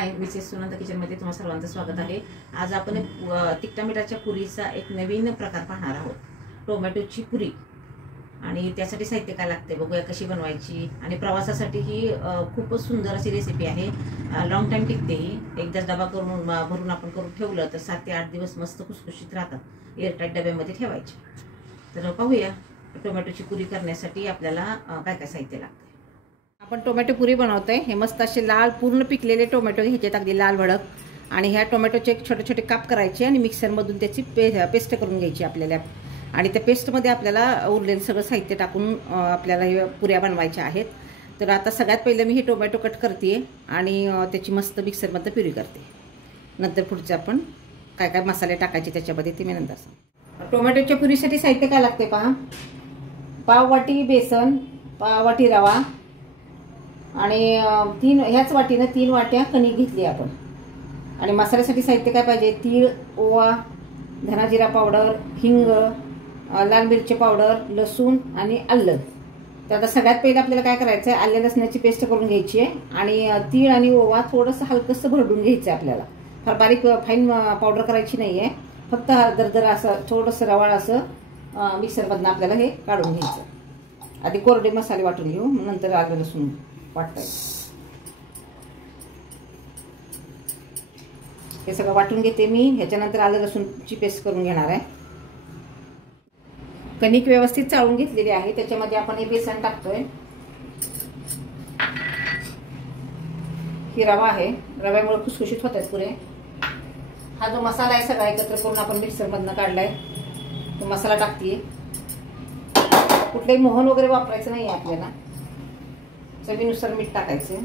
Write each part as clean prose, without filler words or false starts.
हाय, Mrs Sunanda किचनमध्ये तुम्हा सर्वांचं स्वागत आहे। आज आपण तिखटा मिठाच्या पुरीचा एक नवीन प्रकार पाहणार आहोत, टोमॅटोची पुरी। आणि त्यासाठी साहित्य काय लागते बघूया, कशी बनवायची। आणि प्रवासासाठी ही खूपच सुंदर अशी रेसिपी आहे। लॉंग टाइम टिकते ही। एकदा डबा करून भरून आपण करून ठेवलं तर 7 ते 8 दिवस मस्त खुसखुशीत राहतात। एअरटाईट डब्यामध्ये ठेवायचे। तर पाहूया टोमॅटोची पुरी करण्यासाठी आपल्याला काय काय साहित्य लागते। आपण टोमॅटो पुरी बनवतोय। हे मस्त असे लाल पूर्ण पिकलेले टोमॅटो घ्यायचे, अगदी लाल भडक। आणि ह्या टोमॅटोचे छोटे छोटे काप करायचे आणि मिक्सरमधून त्याची पेस्ट करून घ्यायची आपल्याला। आणि त्या पेस्टमध्ये आपल्याला उरलेलं सगळं साहित्य टाकून आपल्याला हे पुऱ्या बनवायच्या आहेत। तर आता सगळ्यात पहिलं मी हे टोमॅटो कट करते आणि त्याची मस्त मिक्सरमध्ये प्युरी करते। नंतर पुढचे आपण काय काय मसाले टाकायचे त्याच्यामध्ये ते मी नंतर सांगते। टोमॅटोच्या पुरीसाठी साहित्य काय लागते पहा। पाव वाटी बेसन, पाव वाटी रवा आणि ह्याच वाटीने 3 वाट्या कणिक घेतली आपण। आणि मसाल्यासाठी साहित्य काय पाहिजे, तीळ, ओवा, धना जिरा पावडर, हिंग, लाल मिरची पावडर, लसूण आणि आलं। तर आता सगळ्यात पहिलं आपल्याला काय करायचं आहे, आलं लसणाची पेस्ट करून घ्यायची आहे। आणि तीळ आणि ओवा थोडंसं हलकंसं भरडून घ्यायचं आहे आपल्याला। फार बारीक फाईन पावडर करायची नाही आहे, फक्त दरदर असं थोडंसं रवाळ असं मिक्सरमधनं आपल्याला हे काढून घ्यायचं। आधी कोरडे मसाले वाटून घेऊ, नंतर आलं लसूण वाटतंय। हे सगळं वाटून घेते मी। ह्याच्यानंतर आलं लसूणची पेस्ट करून घेणार आहे। कणिक व्यवस्थित चाळून घेतलेली आहे, त्याच्यामध्ये आपण हे बेसन टाकतोय। ही रवा आहे, रव्यामुळे खुसखुशीत होतात पुरे। हा जो मसाला आहे सगळा एकत्र करून आपण मिक्सरमधनं काढलाय, तो मसाला टाकते। कुठलंही मोहन वगैरे वापरायचं नाही आहे आपल्याला। चवीनुसार मीठ टाकायचे।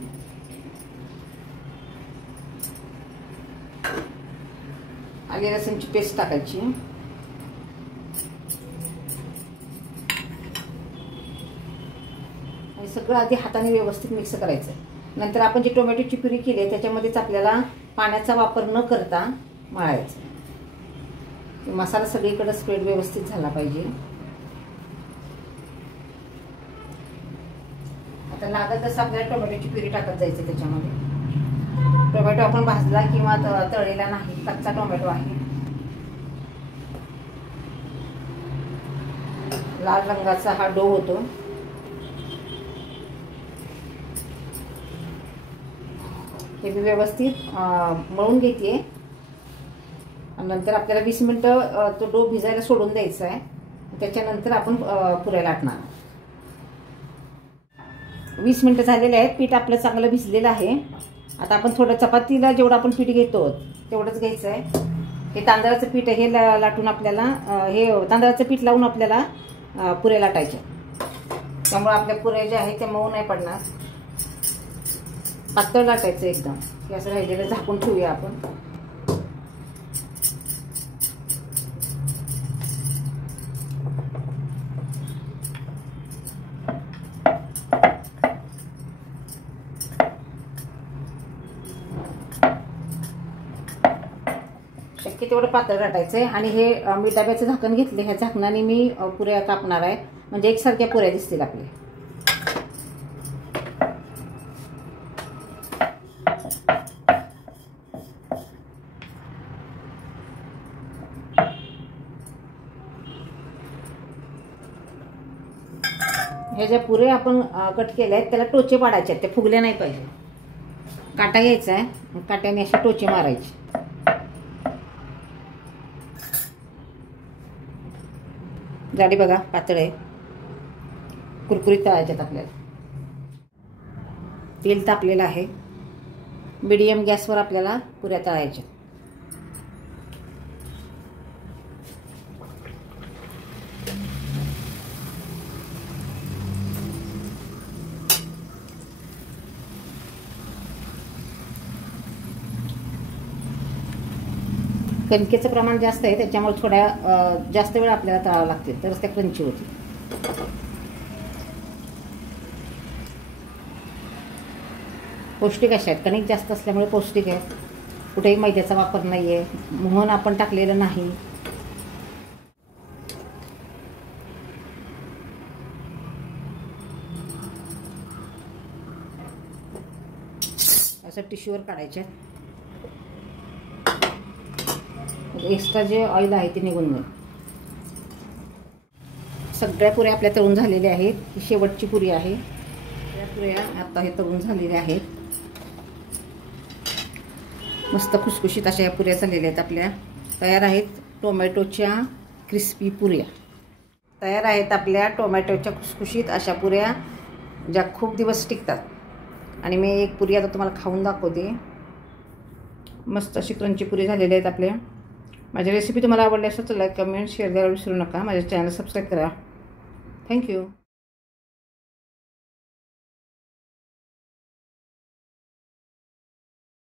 आले लसूणची पेस्ट टाकायची। आणि सगळं आधी हाताने व्यवस्थित मिक्स करायचं। नंतर आपण जी टोमॅटोची प्युरी केली आहे त्याच्यामध्येच आपल्याला पाण्याचा वापर न करता मळायचं। मसाला सगळीकडे स्प्रेड व्यवस्थित झाला पाहिजे। आता लागत तसं आपल्याला टोमॅटोची प्युरी टाकत जायचं त्याच्यामध्ये। टोमॅटो आपण भाजला किंवा तळलेला नाही, कच्चा टोमॅटो आहे। लाल रंगाचा हा डो होतो। हे मी व्यवस्थित मळून घेते। नंतर आपल्याला 20 मिनिटं तो डो भिजायला सोडून द्यायचा आहे। त्याच्यानंतर आपण पुऱ्या लाटणार। 20 मिनिटं झालेले आहेत। पीठ आपलं चांगलं भिजलेलं आहे। आता आपण थोडं चपातीला जेवढं आपण पीठ घेतो तेवढंच घ्यायचं आहे। हे तांदळाचं पीठ हे लाटून आपल्याला हे तांदळाचं पीठ लावून आपल्याला पुऱ्या लाटायच्या। त्यामुळे आपल्या पुऱ्या ज्या आहेत त्या मऊ नाही पडणार। पातळ लाटायचं एकदम। हे असं राहिलेलं झाकून ठेवूया आपण। शक्य तेवढं पातळ लाटायचंय। आणि हे मी डब्याचं झाकण घेतले, ह्या झाकणाने मी पुऱ्या कापणार आहे, म्हणजे एकसारख्या पुऱ्या दिसतील आपल्या। ह्या ज्या पुऱ्या आपण कट केल्या आहेत त्याला टोचे पाडायचे आहेत, ते फुगले नाही पाहिजे। काटा घ्यायचा आहे, काट्याने असे टोचे मारायचे। जाडी बघा पातळ आहे, कुरकुरीत तळायच्यात आपल्याला। तेल तापलेलं आहे, मीडियम गॅसवर आपल्याला पुऱ्या तळायच्या। कणकेचं प्रमाण जास्त आहे, त्याच्यामुळे थोड्या जास्त वेळ आपल्याला तळावं लागते, तरच त्या क्रंची होती। पौष्टिक अशा आहेत, कणिक जास्त असल्यामुळे पौष्टिक आहे। कुठेही मैद्याचा वापर नाही आहे, मोहन आपण टाकलेलं नाही। असं टिश्यूवर काढायच्या. एक्स्ट्रा जे ऑइल आहे ते निघून जाईल. सगळ्या पुऱ्या आपल्या तळून झालेल्या आहेत. ही शेवटची पुरी आहे. या पुऱ्या आता हे तळून झालेल्या आहेत. मस्त खुसखुशीत अशा या पुऱ्या झालेल्या आहेत. आपल्या तयार आहेत टोमॅटोच्या क्रिस्पी पुऱ्या. तयार आहेत आपल्या टोमॅटोच्या खुसखुशीत अशा पुऱ्या, ज्या खूप दिवस टिकतात. आणि मी एक पुरी आता तुम्हाला खाऊन दाखवते. मस्त अशी क्रंची पुरी झालेली आहेत आपल्या. माझी रेसिपी तुम्हाला आवडली असेल तर लाईक, कमेंट, शेअर करायला विसरू नका. माझ्या चॅनल सबस्क्राईब करा. थँक्यू.